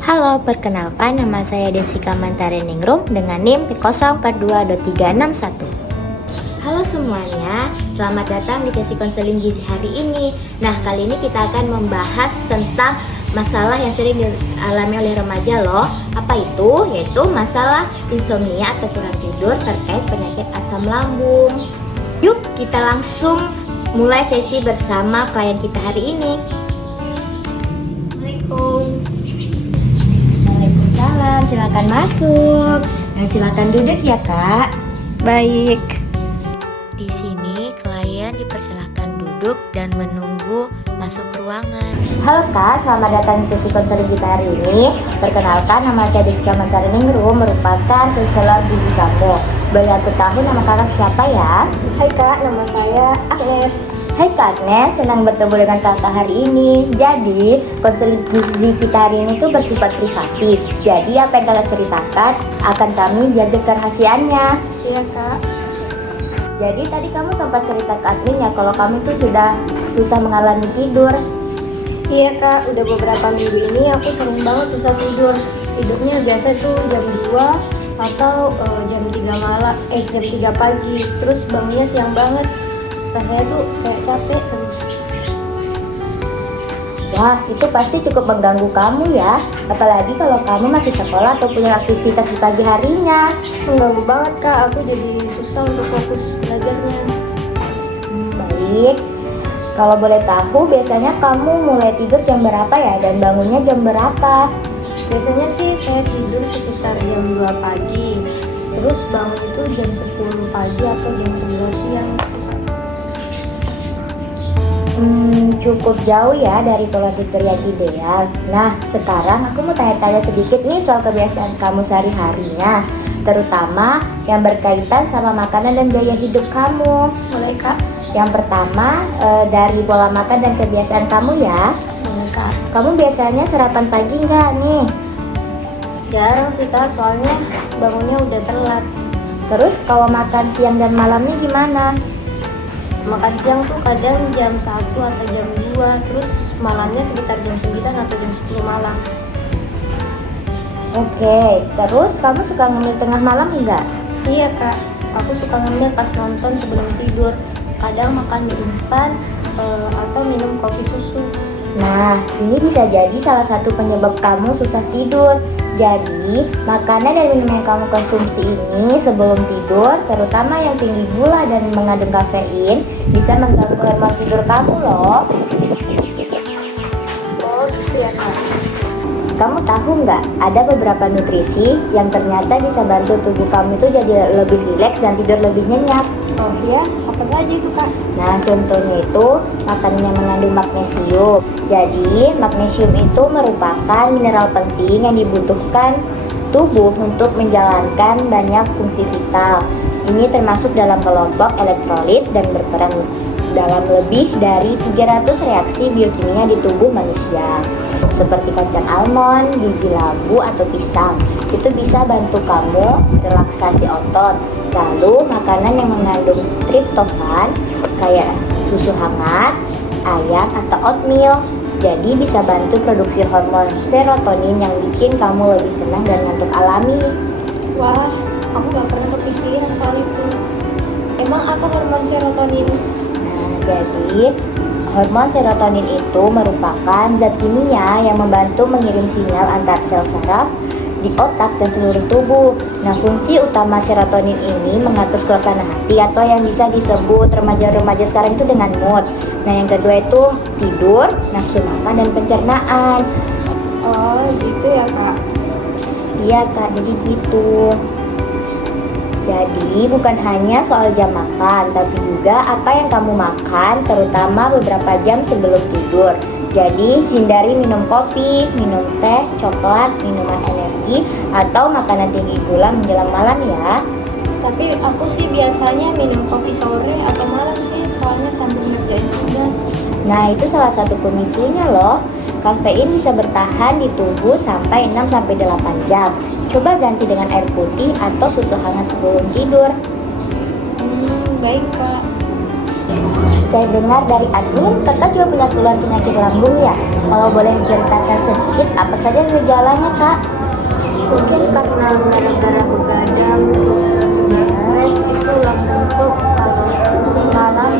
Halo, perkenalkan nama saya Desika Mantareningrum dengan NIM 0422361. Halo semuanya, selamat datang di sesi konseling gizi hari ini. Nah, kali ini kita akan membahas tentang masalah yang sering dialami oleh remaja loh. Apa itu? Yaitu masalah insomnia atau kurang tidur terkait penyakit asam lambung. Yuk, kita langsung mulai sesi bersama klien kita hari ini. Waalaikumsalam, silakan masuk. Dan silakan duduk ya, Kak. Baik. Di sini klien dipersilahkan duduk dan menunggu masuk ke ruangan. Halo Kak, selamat datang di sesi konseling kita hari ini. Perkenalkan, nama saya Desika Mantareningrum, merupakan konselor gizi kamu. Boleh aku tahu nama kakak siapa ya? Hai Kak, nama saya Agnes. Hai Kak Agnes, senang bertemu dengan kakak hari ini. Jadi, konseling gizi kita hari ini tuh bersifat privasi. Jadi, apa yang kakak ceritakan akan kami jaga kerahasiaannya. Iya Kak. Jadi tadi kamu sempat cerita ke admin ya kalau kamu tuh sudah susah mengalami tidur. Iya Kak, udah beberapa minggu ini aku sering banget susah tidur. Tidurnya biasa tuh jam 2 atau jam 3 malam, jam 3 pagi. Terus bangunnya siang banget. Rasanya tuh kayak capek terus. Wah, itu pasti cukup mengganggu kamu ya. Apalagi kalau kamu masih sekolah atau punya aktivitas di pagi harinya. Mengganggu banget Kak, aku jadi susah untuk fokus belajarnya. Baik. Kalau boleh tahu, biasanya kamu mulai tidur jam berapa ya? Dan bangunnya jam berapa? Biasanya sih saya tidur sekitar jam 2 pagi. Terus bangun itu jam 10 pagi atau jam 11 siang. Cukup jauh ya dari pola tidur yang ideal. Nah, sekarang aku mau tanya-tanya sedikit nih soal kebiasaan kamu sehari-harinya, terutama yang berkaitan sama makanan dan gaya hidup kamu. Boleh Kak? Yang pertama, dari pola makan dan kebiasaan kamu ya. Boleh Kak. Kamu biasanya sarapan pagi nggak nih? Jarang sih Kak, soalnya bangunnya udah telat. Terus kalau makan siang dan malamnya gimana? Makan siang tuh kadang jam 1 atau jam 2, terus malamnya sekitar jam 9 atau jam 10 malam. Oke, terus kamu suka ngemil tengah malam nggak? Iya Kak, aku suka ngemil pas nonton sebelum tidur. Kadang makan mie instan atau minum kopi susu. Nah, ini bisa jadi salah satu penyebab kamu susah tidur. Jadi, makanan dan minuman yang kamu konsumsi ini sebelum tidur, terutama yang tinggi gula dan mengandung kafein, bisa mengganggu hormon tidur kamu loh. Oh gitu ya Kak. Kamu tahu nggak, ada beberapa nutrisi yang ternyata bisa bantu tubuh kamu itu jadi lebih rileks dan tidur lebih nyenyak. Oh iya, apa saja itu Kak? Nah, contohnya itu makanan yang mengandung magnesium. Jadi, magnesium itu merupakan mineral penting yang dibutuhkan tubuh untuk menjalankan banyak fungsi vital. Ini termasuk dalam kelompok elektrolit dan berperan dalam lebih dari 300 reaksi biokimia di tubuh manusia. Seperti kacang almond, biji labu, atau pisang. Itu bisa bantu kamu relaksasi otot. Lalu makanan yang mengandung triptofan kayak susu hangat, ayam, atau oatmeal. Jadi bisa bantu produksi hormon serotonin yang bikin kamu lebih tenang dan ngantuk alami. Wah, aku gak pernah kepikiran soal itu. Emang apa hormon serotonin? Nah, jadi hormon serotonin itu merupakan zat kimia yang membantu mengirim sinyal antar sel saraf di otak dan seluruh tubuh. Nah, fungsi utama serotonin ini mengatur suasana hati atau yang bisa disebut remaja-remaja sekarang itu dengan mood. Nah, yang kedua itu tidur, nafsu makan, dan pencernaan. Oh gitu ya Kak. Iya Kak, jadi gitu. Jadi bukan hanya soal jam makan, tapi juga apa yang kamu makan, terutama beberapa jam sebelum tidur. Jadi hindari minum kopi, minum teh, coklat, minuman energi, atau makanan tinggi gula menjelang malam ya. Tapi aku sih biasanya minum kopi sore atau malam sih, soalnya sambil ngerjain tugas. Nah, itu salah satu pemicunya loh. Kafein bisa bertahan di tubuh sampai 6-8 jam. Coba ganti dengan air putih atau susu hangat sebelum tidur. Baik Kak. Saya dengar dari admin, kakak juga punya keluhan penyakit lambung ya? Kalau boleh ceritakan sedikit, apa saja gejalanya kak? Mungkin karena gara-gara begadang terus stres itu lambung tuh kalau malam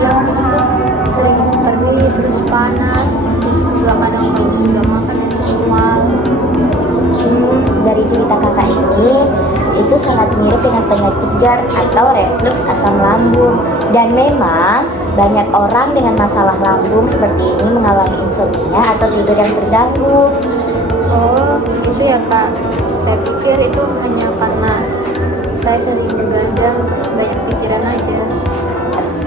siang itu sering perih terus panas terus juga kadang kalau sudah makan itu mual. Dari cerita kakak ini, itu sangat mirip dengan penyakit GERD atau reflux asam lambung. Dan memang banyak orang dengan masalah lambung seperti ini mengalami insomnia atau tidur yang terganggu. Oh itu ya kak, saya pikir itu hanya karena saya sering begadang banyak pikiran aja.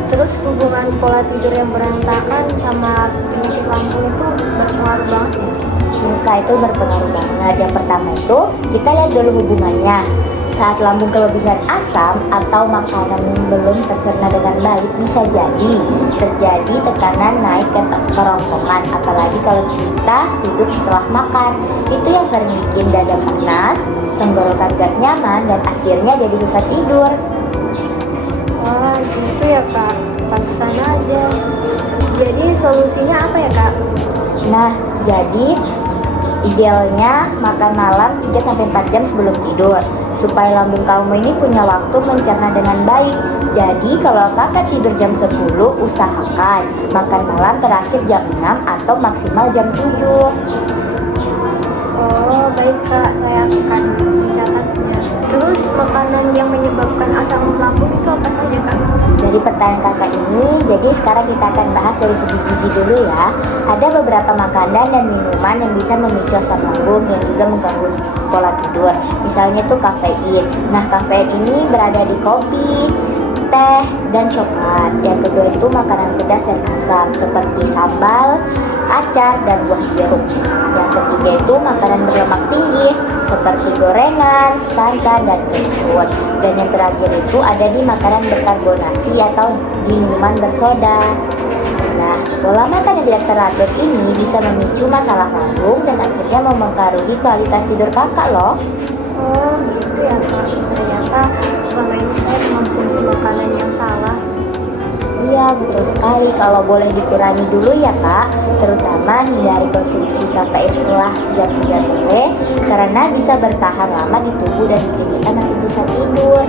Terus hubungan pola tidur yang berantakan sama penyakit lambung itu berpengaruh banget ya? Muka itu berpengaruh banget. Yang pertama itu, kita lihat dulu hubungannya. Saat lambung kelebihan asam atau makanan belum tercerna dengan baik, bisa jadi terjadi tekanan naik ke kerongkongan. Apalagi kalau kita tidur setelah makan, itu yang sering bikin dada panas, tenggorokan gak nyaman, dan akhirnya jadi susah tidur. Wah gitu ya kak, pantesan aja. Jadi solusinya apa ya kak? Nah, jadi idealnya makan malam 3-4 jam sebelum tidur, supaya lambung kamu ini punya waktu mencerna dengan baik. Jadi kalau kakak tidur jam 10, usahakan makan malam terakhir jam 6 atau maksimal jam 7. Oh baik kak, saya akan mencatatnya. Terus makanan yang menyebabkan asam lambung itu apa saja kak? Dari pertanyaan kakak ini, jadi sekarang kita akan bahas dari segi gizi dulu ya. Ada beberapa makanan dan minuman yang bisa memicu asam lambung dan juga mengganggu pola tidur. Misalnya tuh kafein. Nah, kafein ini berada di kopi, teh, dan coklat. Yang kedua itu makanan pedas dan asam seperti sambal, acar, dan buah jeruk. Yang ketiga itu makanan berlemak tinggi seperti gorengan, santan, dan fast food. Dan yang terakhir itu ada di makanan berkarbonasi atau di minuman bersoda. Nah, pola makan yang tidak teratur ini bisa memicu masalah lambung dan akhirnya mempengaruhi kualitas tidur kakak loh. Oh gitu ya kak, ternyata selama ini saya mengonsumsi makanan yang salah. Iya, betul sekali. Kalau boleh dikurangi dulu ya kak, terutama hindari konsumsi kafein setelah jam 3 sore karena bisa bertahan lama di tubuh dan bikin nanti susah tidur.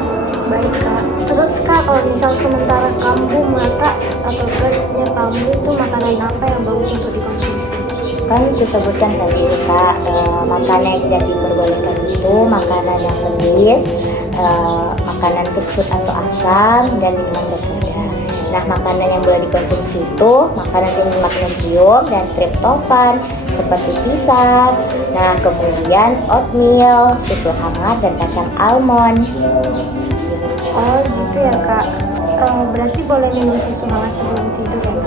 Baik kak, terus kak kalau misal sementara kambuh mata atau beratnya kambuh itu makanan apa yang bagus untuk dikonsumsi? Kan disebutkan tadi kak, makanan yang tidak diperbolehkan itu makanan yang pedas, makanan kecut atau asam, dan minuman bersoda. Nah, makanan yang boleh dikonsumsi itu makanan tinggi magnesium dan triptofan seperti pisang. Nah, kemudian oatmeal, susu hangat, dan kacang almond. Oh gitu ya kak, berarti boleh minum susu hangat sebelum tidur ya kak?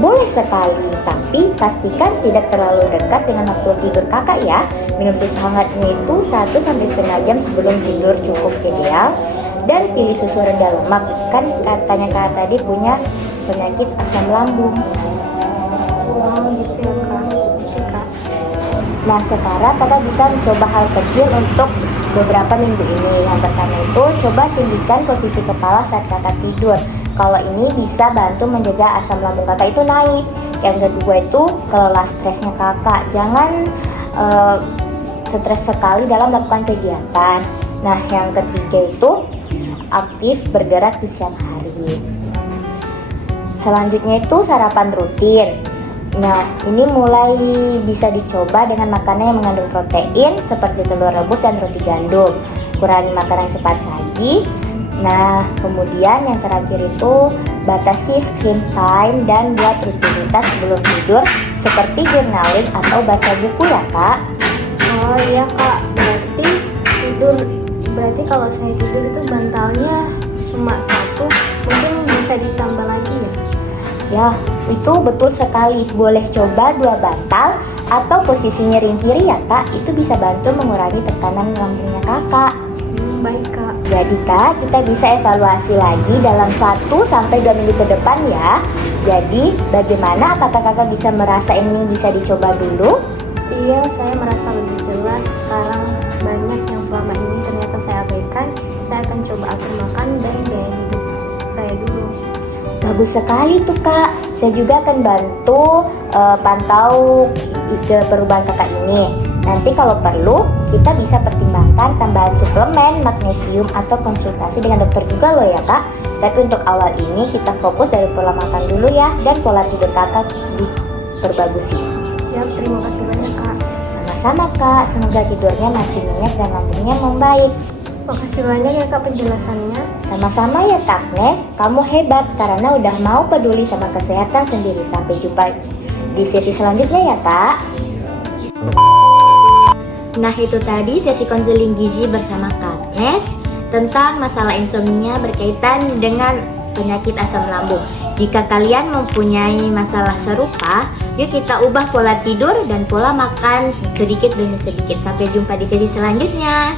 Boleh sekali, tapi pastikan tidak terlalu dekat dengan waktu tidur kakak ya. Minum susu hangatnya itu 1-1,5 jam sebelum tidur cukup ideal. Dan pilih susu rendah lemak, kan katanya kakak tadi punya penyakit asam lambung. Oh gitu ya kak, oke kak. Nah, sekarang kakak bisa mencoba hal kecil untuk beberapa minggu ini. Yang pertama itu, coba tinggikan posisi kepala saat kakak tidur. Kalau ini bisa bantu menjaga asam lambung kakak itu naik. Yang kedua itu, kelola stresnya kakak. Jangan stres sekali dalam melakukan kegiatan. Nah, yang ketiga itu, aktif bergerak di siang hari. Selanjutnya itu sarapan rutin. Nah, ini mulai bisa dicoba dengan makanan yang mengandung protein seperti telur rebus dan roti gandum. Kurangi makanan cepat saji. Nah, kemudian yang terakhir itu batasi screen time dan buat rutinitas sebelum tidur seperti journaling atau baca buku ya kak. Oh iya kak, berarti kalau saya tidur itu bantalnya cuma 1, mungkin bisa ditambah lagi ya? Ya, itu betul sekali. Boleh coba 2 bantal atau posisi miring kiri ya kak. Itu bisa bantu mengurangi tekanan lambungnya kakak. Baik kak. Jadi kak, kita bisa evaluasi lagi dalam 1-2 minggu ke depan ya. Jadi bagaimana, apakah kakak bisa merasa ini bisa dicoba dulu? Iya, saya merasa lebih jelas sekarang. Banyak yang selama ini ternyata saya abaikan. Saya akan coba atur makan dan gaya hidup saya dulu. Bagus sekali tuh Kak. Saya juga akan bantu pantau perubahan Kakak ini. Nanti kalau perlu, kita bisa pertimbangkan tambahan suplemen, magnesium, atau konsultasi dengan dokter juga loh ya Kak. Tapi untuk awal ini kita fokus dari pola makan dulu ya, dan pola tidur Kakak diperbagusi. Siap, terima kasih banyak Kak. Sama-sama Kak, semoga tidurnya makin nyenyak dan nantinya membaik. Makasih banyak ya Kak penjelasannya. Sama-sama ya Kak Agnes, kamu hebat karena udah mau peduli sama kesehatan sendiri. Sampai jumpa di sesi selanjutnya ya Kak. Nah itu tadi sesi konseling gizi bersama Kak Agnes tentang masalah insomnia berkaitan dengan penyakit asam lambung. Jika kalian mempunyai masalah serupa, yuk kita ubah pola tidur dan pola makan sedikit demi sedikit. Sampai jumpa di sesi selanjutnya.